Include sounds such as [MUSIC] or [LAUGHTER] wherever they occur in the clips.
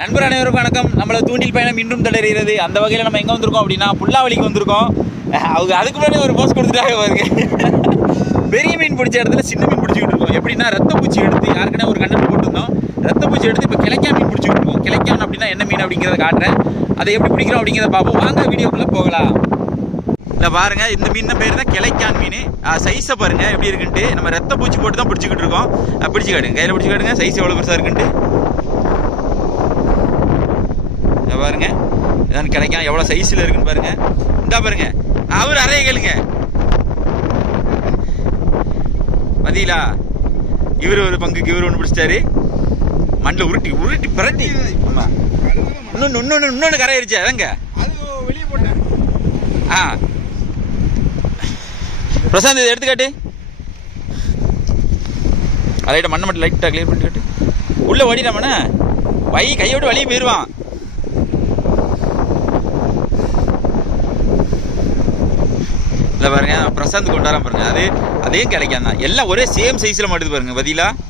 நண்பர் அனைவருக்கும் வணக்கம். நம்மளை தூண்டில் பயணம் இன்றும் தொடர்கிறது. அந்த வகையில் நம்ம எங்கே வந்திருக்கோம் அப்படின்னா புல்லாவளிக்கு வந்திருக்கோம். அவங்க அதுக்கு முன்னாடி ஒரு போஸ்ட் கொடுத்துட்டாங்க பாருங்க. பெரிய மீன் பிடிச்ச இடத்துல சின்ன மீன் பிடிச்சிக்கிட்டு இருக்கோம் எப்படின்னா ரத்த பூச்சி எடுத்து யாருக்குன்னா ஒரு கண்ணன் போட்டிருந்தோம். ரத்த பூச்சி எடுத்து இப்போ கிளைக்கா மீன் பிடிச்சிக்கிட்டு இருக்கோம் கிளைக்கான் அப்படின்னா என்ன மீன் அப்படிங்கிறத காட்டுறேன். அதை எப்படி பிடிக்கிறோம் அப்படிங்கிறத பார்ப்போம். வாங்க வீடியோக்குள்ளே போகலாம். இல்லை பாருங்கள் இந்த மீன் பேர் தான் கிளைக்கான் மீன். சைஸை பாருங்கள் எப்படி இருக்குன்ட்டு. நம்ம ரத்த பூச்சி போட்டு தான் பிடிச்சிக்கிட்டு இருக்கோம். அஹ் காட்டுங்க. கையில் பிடிச்சு காட்டுங்க. சைஸ் எவ்வளோ பெருசாக இருக்குன்ட்டு. இங்க பாருங்க. இதான் கிடைக்கும் எவ்வளோ சைஸில் இருக்குன்னு பாருங்க. இந்தா பாருங்க. அவர் அறைய கேளுங்க. மதியலா இவர் ஒரு பங்குக்கு இவர் ஒன்று பிடிச்சிட்டாரு. மண்ணில் உருட்டி உருட்டி பிரட்டி. ஆமா. இன்னொன்று இன்னொன்று இன்னொன்று கரையிருச்சு அதங்க. அது வெளியே போட்டேன் ஆ. பிரசாந்த் இதை எடுத்துக்காட்டு. லைட்டாக மண்ணை மட்டும் லைட்டாக கிளியர் பண்ணிட்டு உள்ளே ஓடிடாமண்ணே வை கையோடு வழியே போயிடுவான் இல்லை பாருங்க பிரசாந்த் கொண்டாரம் பாருங்க. அது அதே கிடைக்காம தான். எல்லாம் ஒரே சேம் சைஸில் மாட்டுது பாருங்க பதிலாக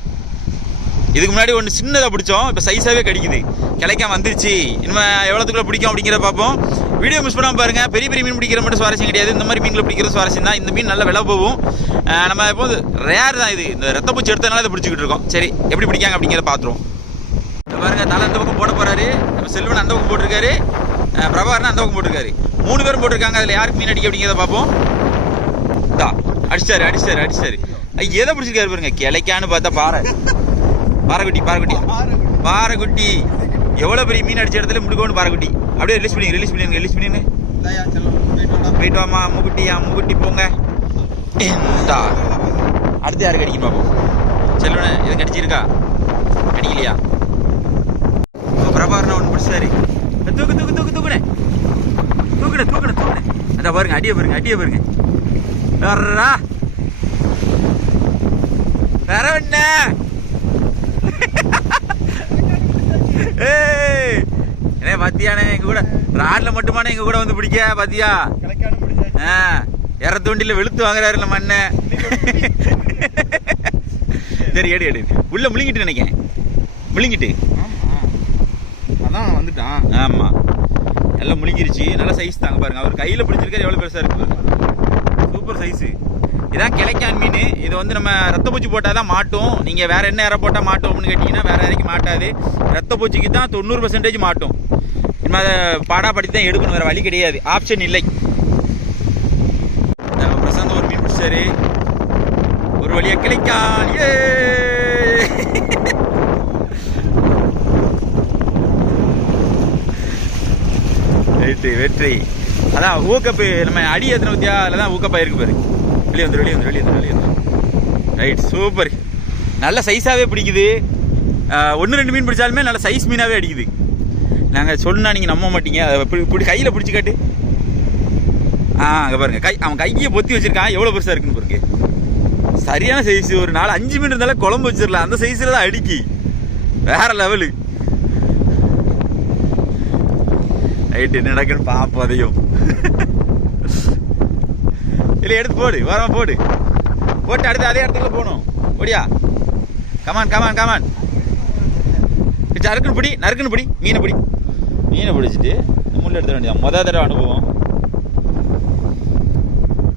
இதுக்கு முன்னாடி ஒன்று சின்னதாக பிடிச்சோம் இப்போ சைஸாகவே கிடைக்குது. கிடைக்காம வந்துருச்சு. இனிமேல் எவ்வளோத்துக்குள்ளே பிடிக்கும் அப்படிங்கிறத பார்ப்போம். வீடியோ மிஸ் பண்ணாமல் பாருங்கள் பெரிய பெரிய மீன் பிடிக்கிற மட்டும் சுவாரஸ்யம் கிடையாது. இந்த மாதிரி மீன்களை பிடிக்கிற சுவாரஸ்யம் தான். இந்த மீன் நல்ல விலை போகும். நம்ம இப்போ ரேர் தான் இது. இந்த ரத்த பூச்சி எடுத்தனால இதை பிடிச்சிக்கிட்டு இருக்கோம். சரி எப்படி பிடிக்காங்க அப்படிங்கிறத பார்த்துருவோம். பாருங்க தலை அந்த பக்கம் போட போறாரு. நம்ம செல்வன் அந்த பக்கம் போட்டிருக்காரு. பிரபாகரன் அந்த பக்கம் போட்டிருக்காரு. மூணு பேரும் போட்டிருக்காங்க. அதில் யாருக்கு மீன் அடிக்க அப்படிங்கிறத பார்ப்போம். தா அடிச்சாரு அடிச்சாரு அடிச்சாரு எதை பிடிச்சிருக்காரு பாருங்க? கிளைக்கான்னு பார்த்தா பாறை. பாறைக்குட்டி பாறைக்குட்டி. பாறைக்குட்டி. எவ்வளோ பெரிய மீன் அடிச்ச இடத்துல முடுக்கோன்னு பாறைக்குட்டி. அப்படியே ரிலீஸ் பண்ணி ரிலீஸ் பண்ணி ரிலீஸ் பண்ணி போயிட்டு வாமா அம்முக்குட்டி அம்முக்குட்டி போங்க. இந்தா. அடுத்து யாருக்கு அடிக்கணும் பாப்போம்? செல்வனே இது கடிச்சிருக்கா அடிக்கலையா? இப்போ ஒன்று பிடிச்சாரு. தூக்கு தூக்கு தூக்கு தூக்குனே. தூக்குனே தூக்குனே தூக்குனே. அதான் பாருங்க அடியை பாருங்க அடியை பாருங்க. வர்றா வேற என்ன? ஏ பாத்தியானே எங்க கூட ராட்ல மட்டுமானே எங்க கூட வந்து பிடிக்க பாத்தியா? எற தூண்டில வெளுத்து வாங்குறாருல மண்ணை. சரி எடு எடு. உள்ள முழுங்கிட்டு நினைக்கேன் முழுங்கிட்டு. ஆமா. அதான் வந்துட்டான். ஆமா. நல்லா முழுங்கிருச்சு. நல்ல சைஸ் தாங்க பாருங்க. அவர் கையில பிடிச்சிருக்காரு எவ்வளவு பெருசா இருக்கு சூப்பர் சைஸு. இதான் கிளைக்கான் மீன். இது வந்து நம்ம ரத்தப்பூச்சி போட்டால் தான் மாட்டும். நீங்கள் வேறு என்ன இறை போட்டால் மாட்டும் அப்படின்னு கேட்டிங்கன்னா வேறு இறக்கி மாட்டாது. ரத்தப்பூச்சிக்கு தான் தொண்ணூறு பர்சன்டேஜ் மாட்டும். இனிமே அதை பாடாப்படுத்தி தான் எடுக்கணும். வேறு வழி கிடையாது. ஆப்ஷன் இல்லை. நம்ம பிரசாந்த் ஒரு மீன் பிடிச்சாரு. ஒரு வழியாக கிளைக்கான். ஏ! [LAUGHS] வெற்றி வெற்றி. அதான் ஊக்கப்பு நம்ம அடி ஏற்றின பத்தியா அதில் தான் ஊக்கப்பாயிருக்கு பாரு. வெளியே வந்து வெளியே வந்து வெளியே வெளியே வந்து ரைட் சூப்பர் நல்ல சைஸாகவே பிடிக்குது. ஒன்று ரெண்டு மீன் பிடிச்சாலுமே நல்ல சைஸ் மீனாகவே அடிக்குது. நாங்கள் சொன்னால் நீங்கள் நம்ப மாட்டீங்க. அதை இப்படி இப்படி கையில் பிடிச்சி காட்டு. ஆ அங்கே பாருங்க. கை அவன் கையை பொத்தி வச்சிருக்கான். எவ்வளோ பெருசாக இருக்குன்னு பாருங்க. சரியான சைஸ் ஒரு நாலு அஞ்சு மீன் இருந்தாலும் குழம்பு வச்சிடலாம் அந்த சைஸில் தான் அடிக்கி. வேறு லெவலு ரைட் என்ன நடக்குன்னு பார்ப்போம் அதையும். இல்லை எடுத்து போடு. வரமா போடு. போட்டு அடுத்து அதே இடத்துல போகணும். ஓடியா? கமான் கமான் கமான் நறுக்குன்னு பிடி நறுக்குன்னு பிடி மீனை பிடி. மீனை பிடிச்சிட்டு முள்ள எடுத்துட வேண்டியதா மொதல் தடவை அனுபவம்.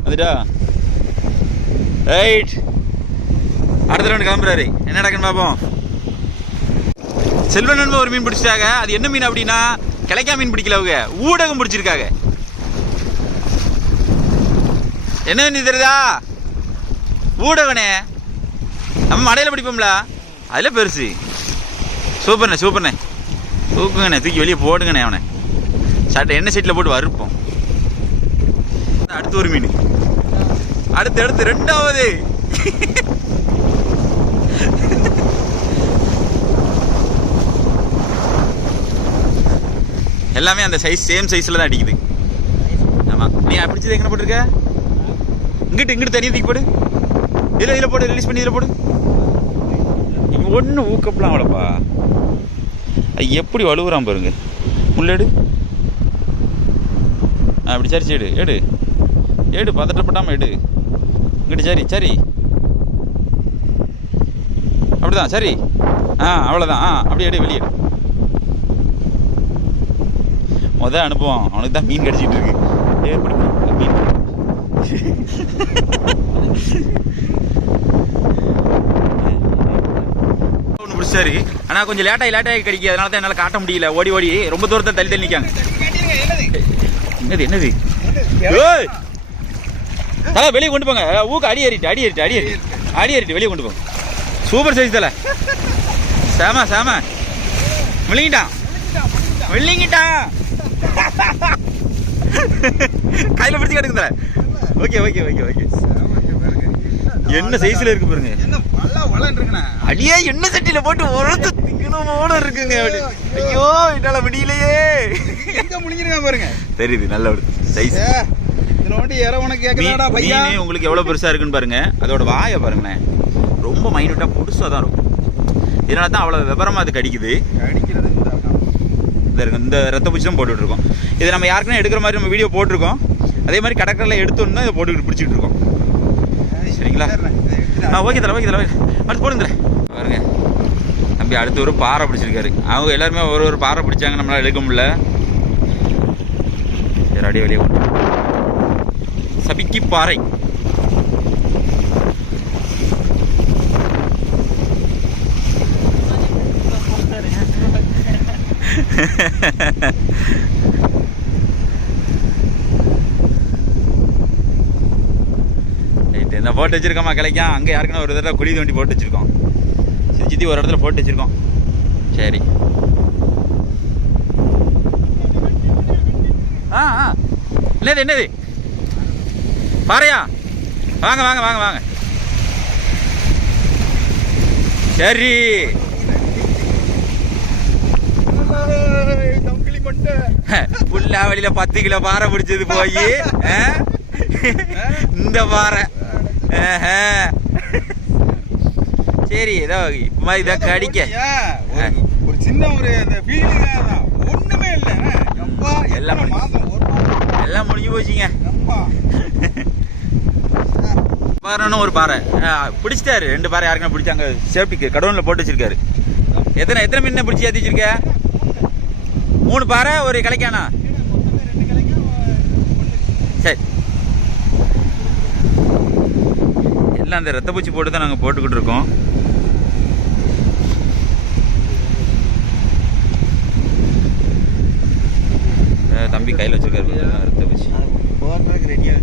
அதுடா ரைட் அடுத்த ரவுண்டு கிளம்புறாரு. என்ன நடக்குன்னு பார்ப்போம் செல்வன் நண்பன் ஒரு மீன் பிடிச்சிட்டாங்க. அது என்ன மீன் அப்படின்னா கிளைக்கா மீன் பிடிக்கல அவங்க ஊடகம் பிடிச்சிருக்காங்க. என்ன மீன் தெரியுதா? ஊடகனே. நம்ம மடையில் பிடிப்போம்ல. அதில் பெருசு. சூப்பர்ண்ணே சூப்பர்ண்ணே. தூக்குங்கண்ணே தூக்கி வெளியே போடுங்கண்ணே அவனை. சட்டை எண்ணெய் சீட்டில் போட்டு வறுப்போம். அடுத்து ஒரு மீன். அடுத்து அடுத்து ரெண்டாவது. எல்லாமே அந்த சைஸ் சேம் சைஸில் தான் அடிக்குது. ஆமாம் நீ பிடிச்சது எங்கே போட்டிருக்க? இங்கிட்டு இங்கிட்டு தனியாக தூக்கி போடு. இதில் இதில் போடு ரிலீஸ் பண்ணி இதில் போடு. இங்கே ஒன்றும் ஊக்கப்பலாம் அவ்வளோப்பா அது எப்படி வலுவுறான் பாருங்க. முள்ளெடு ஆ அப்படி சரி சரி எடு. எடு பதட்டப்பட்டாமல் எடு. இங்கிட்டு சரி சரி. அப்படிதான் சரி. ஆ அவ்வளோதான் ஆ அப்படியே எடு வெளியே எடு மொதல் அனுபவம். அவனுக்கு தான் மீன் கிடச்சிட்டு இருக்கு. ஏ இப்படி மீன் ஒன்று பிடிச்சாரு ஆனால் கொஞ்சம் லேட்டாகி லேட்டாகி கிடைக்கும் அதனால தான் என்னால் காட்ட முடியல. ஓடி ஓடி ரொம்ப தூரத்தை தள்ளி தள்ளி நிற்காங்க என்னது என்னது? ஏய்! தலை வெளியே கொண்டு போங்க. ஊக்க அடி ஏறிட்டு அடி ஏறிட்டு அடி ஏறிட்டு. அடி ஏறிட்டு வெளியே கொண்டு போங்க சூப்பர் சைஸ் தலை. சாமா சாமா. விழுங்கிட்டான். விழுங்கிட்டான். [LAUGHS] கையில் பிடிச்சி கிடக்குதுல ஓகே ஓகே ஓகே ஓகே. என்ன சைஸ்ல இருக்கு பாருங்க. அடியே என்ன சட்டியில போட்டு உரத்து திங்கணுமோட இருக்குங்க. ஐயோ என்னால முடியலையே. எங்க முடிஞ்சிருக்கேன் பாருங்க. தெரியுது நல்ல சைஸ் உங்களுக்கு எவ்வளவு பெருசா இருக்குன்னு பாருங்க. அதோட வாயை பாருங்களேன். ரொம்ப மைனூட்டா புதுசா தான் இருக்கும். இதனால தான் அவ்வளவு விவரமா அது கடிக்குது. அடிக்கிறது இந்த அக்கா. இந்த இருக்கு, இந்த ரத்த பூச்சி தான் போட்டுட்ருக்கோம் இதை நம்ம யாருக்குன்னா எடுக்கிற மாதிரி நம்ம வீடியோ போட்டிருக்கோம். அதே மாதிரி கடற்கரையில் எடுத்தோன்னு தான் இதை போட்டுக்கிட்டு பிடிச்சிட்டு இருக்கோம். சரிங்களா? ஆ ஓகே தலை ஓகே தலை அடுத்து போடுங்க பாருங்க. தம்பி அடுத்து ஒரு பாறை பிடிச்சிருக்காரு. அவங்க எல்லாருமே ஒரு ஒரு பாறை பிடிச்சாங்க நம்மளால் எடுக்க முடியல. சரி அடி வெளியே சபிக்கி பாறை. ரைட்டு இந்த போட்டு வச்சிருக்கோமா கிளைக்கா அங்கே யாருக்குன்னா ஒரு இடத்துல குழி தோண்டி போட்டு வச்சுருக்கோம். சித்தி சித்தி ஒரு இடத்துல போட்டு வச்சுருக்கோம். சரி. ஆ ஆ. என்னது என்னது? பாறையா? வாங்க வாங்க வாங்க வாங்க. சரி. புல்லாவளியில பத்து கிலோ பாறை பிடிச்சது போய் இந்த பாறை. சரி ஏதோ இப்ப இதை கடிக்க. ஒரு- சின்ன ஒரு feeling தான். ஒண்ணுமே இல்ல. எப்பா எல்லாம் எல்லாம் முடிஞ்சு போச்சுங்க. [LAUGHS] பாறைன்னு ஒரு பாறை. பிடிச்சிட்டாரு. ரெண்டு பாறை யாருக்குன்னா பிடிச்சாங்க. சேஃப்டிக்கு கடவுளில் போட்டு வச்சிருக்காரு. எத்தனை? எத்தனை மீன் பிடிச்சி ஏற்றி வச்சிருக்க? மூணு பாறை ஒரு கிளைக்கானா ரெண்டு சரி. எல்லாம் அந்த ரத்த பூச்சி போட்டு தான் நாங்கள் போட்டுக்கிட்டு இருக்கோம். தம்பி கையில் வச்சிருக்காரு ரத்த பூச்சி? போறதுக்கு ரெடியா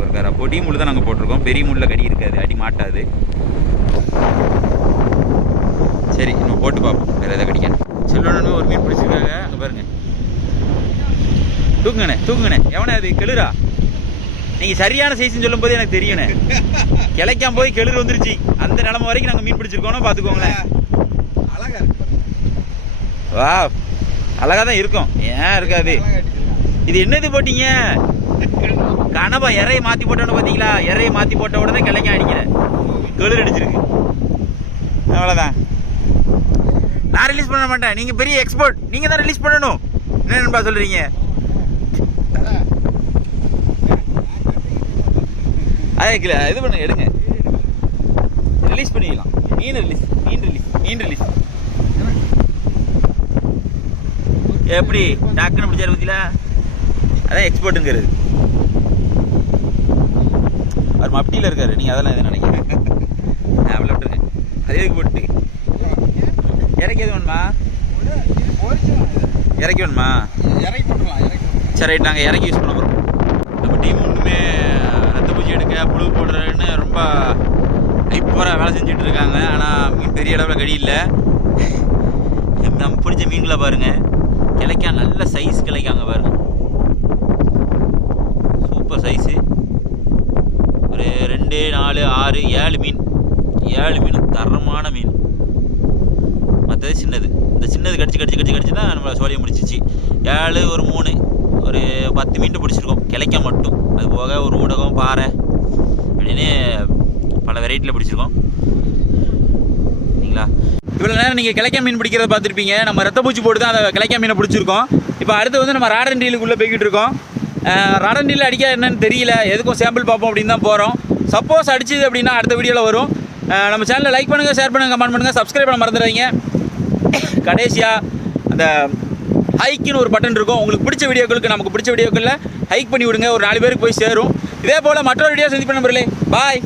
ஒரு பொடி முள் தான் நாங்கள் போட்டிருக்கோம். பெரிய முள்ள கடி இருக்காது அடி மாட்டாது. சரி நம்ம போட்டு பார்ப்போம். வேற எதாவது கடிக்கணும் செல்வனு ஒரு மீன் பிடிச்சிருக்காங்க. அங்கே பாருங்க. தூக்குங்கண்ணே தூக்குங்கண்ணே எவனே அது? கெளுரா. நீங்கள் சரியான சைஸ்ன்னு சொல்லும்போது எனக்கு தெரியணே கிளைக்காம போய் கெளுரு வந்துருச்சு. அந்த நிலமை வரைக்கும் நாங்கள் மீன் பிடிச்சிருக்கோம்னா பார்த்துக்கோங்களேன். அழகா இருக்கு வா அழகா தான் இருக்கும். ஏன் இருக்காது. இது என்னது போட்டீங்க? கனவா இறையை மாத்தி போட்டோன்னு பாத்தீங்களா இறையை மாத்தி போட்ட உடனே கிளைக்க அடிக்கிறேன். கெளுர் அடிச்சிருக்கு. அவ்வளோதான் நான் ரிலீஸ் பண்ண மாட்டேன். நீங்கள் பெரிய எக்ஸ்போர்ட் நீங்கள் தான் ரிலீஸ் பண்ணணும். என்ன நண்பா சொல்கிறீங்க அதே கில- இது பண்ண எடுங்க. ரிலீஸ் பண்ணிக்கலாம். மீன் ரிலீஸ் மீன் ரிலீஸ் மீன் ரிலீஸ் எப்படி? டாக்குன்னு பிடிச்சாரு பத்தியில அதான் எக்ஸ்போர்ட்டுங்கிறது அவர் மப்டியில் இருக்காரு. நீங்கள் அதெல்லாம் எதுவும் நினைக்கிறேன் நான் விட்டுருங்க அது எதுக்கு போட்டு. இறக்கி எது வேணுமா? இறக்கி வேணுமா? இறக்கி சரி ரைட் நாங்கள் இறக்கி யூஸ் பண்ண போகிறோம் நம்ம டீம் ஒன்றுமே ரத்த பூச்சி எடுக்க புழு போடுறன்னு ரொம்ப ஐப்பராக வேலை செஞ்சுட்டு இருக்காங்க. ஆனால் மீன் பெரிய அளவில் கடி இல்லை. [LAUGHS] நம்ம பிடிச்ச மீன்களை பாருங்கள் கிளைக்கா நல்ல சைஸ் கிளைக்காங்க பாருங்க. சூப்பர் சைஸு ஒரு ரெண்டு நாலு ஆறு ஏழு மீன். ஏழு மீன் தரமான மீன். மற்றது சின்னது. இந்த சின்னது கடிச்சு கடிச்சு கடிச்சு கடிச்சு தான் நம்மளை சோழியை முடிச்சிச்சு. ஏழு ஒரு மூணு ஒரு பத்து மீன் பிடிச்சிருக்கோம். கிளைக்க மட்டும். அது போக ஒரு ஊடகம் பாறை அப்படின்னு பல வெரைட்டியில் பிடிச்சிருக்கோம். சரிங்களா? இவ்வளோ நேரம் நீங்கள் கிளைக்க மீன் பிடிக்கிறத பார்த்துருப்பீங்க. நம்ம ரத்த பூச்சி போட்டு தான் அதை கிளைக்க மீனை பிடிச்சிருக்கோம். இப்போ அடுத்து வந்து நம்ம ராடன் டீலுக்குள்ளே போய்கிட்டு இருக்கோம். ராடன் டீல் அடிக்க என்னன்னு தெரியல. எதுக்கும் சாம்பிள் பார்ப்போம் அப்படின்னு தான் போகிறோம் சப்போஸ் அடிச்சுது அப்படின்னா அடுத்த வீடியோவில் வரும். நம்ம சேனலை லைக் பண்ணுங்கள் ஷேர் பண்ணுங்கள் கமெண்ட் பண்ணுங்கள் சப்ஸ்கிரைப் பண்ண மறந்துடாதீங்க. கடைசியாக அந்த ஹைக்குன்னு ஒரு பட்டன் இருக்கும். உங்களுக்கு பிடிச்ச வீடியோக்களுக்கு நமக்கு பிடிச்ச வீடியோக்களில் ஹைக் பண்ணி விடுங்க. ஒரு நாலு பேருக்கு போய் சேரும். இதே போல் மற்றொரு வீடியோ சந்திப்பேன் நம்பர்களே பாய்